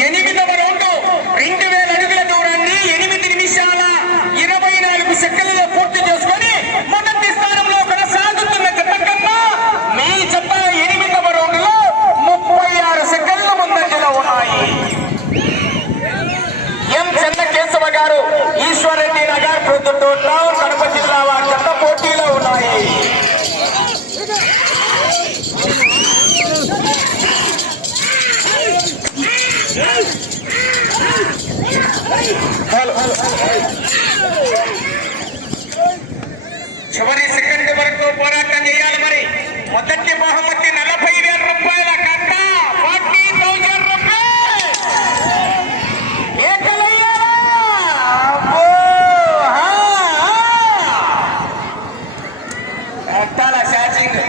8వ రౌండ్ 2000 అడుగుల దూరాన్ని 8 నిమిషాల 24 సెకండ్లలో పూర్తి చేసుకొని మొదటి స్థానంలో కొనసాగుతున్న జత కన్నా మీ జత 8వ రౌండ్ లో 36 సెకండ్ల ముందంజలో ఉన్నాయి. ఎం చెన్నకేశవ గారు, ఈశ్వరరెడ్డి నగర్, ప్రొద్దుటూరు టౌన్, కడప జిల్లా వారి జత పోటీలో ఉన్నాయి. చివరి సెకండ్ వరకు పోరాటం చేయాలి. మరి మొదటి బహుమతి 40,000 రూపాయల కట్ట, 40,000 రూపాయలు. ఎట్టాల ఛార్జింగ్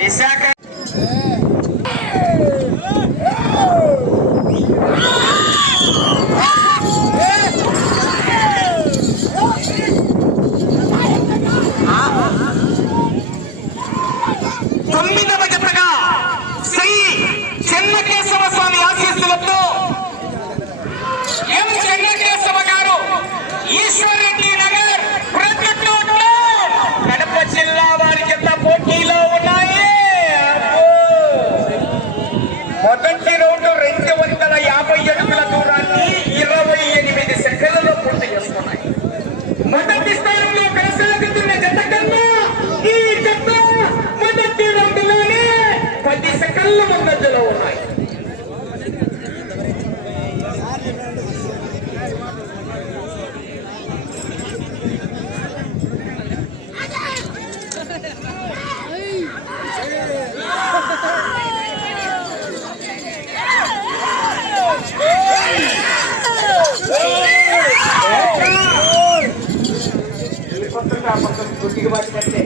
విశాఖ చెన్నకేశవ స్వామి ఆశీస్సులతో ఎం చెన్నకేశవ గారు, ఈశ్వరరెడ్డి నగర్, ప్రొద్దుటూరు కడప జిల్లా వారి జత పోటీలో ఉన్నాయి. మొదటి రౌండ్ 250 అడుగుల దూరాన్ని 28 సెకండ్లలో పూర్తి చేసుకున్నాయి. మొదటి స్థానంలో కొనసాగుతున్న జత కన్నా ఈ జత మొదటి రౌండ్లోనే 10 సెకండ్ల ముందంజలో ఉన్నాయి. గుట్టికి పట్టుకుంటే